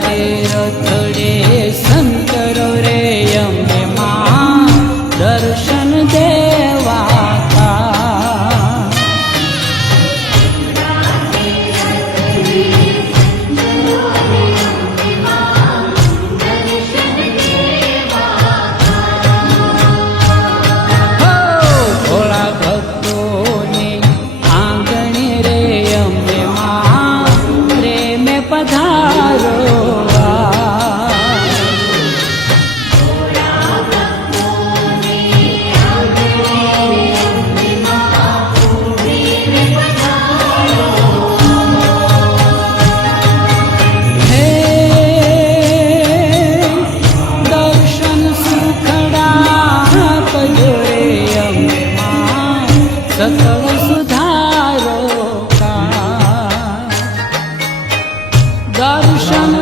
तीरथड़े संतरो रे अम्बे मां दर्शन देवा का। भोला भक्तों ने आंगणे रे अम्बे मां प्रेम पधारो। सकल सुधारो का दर्शन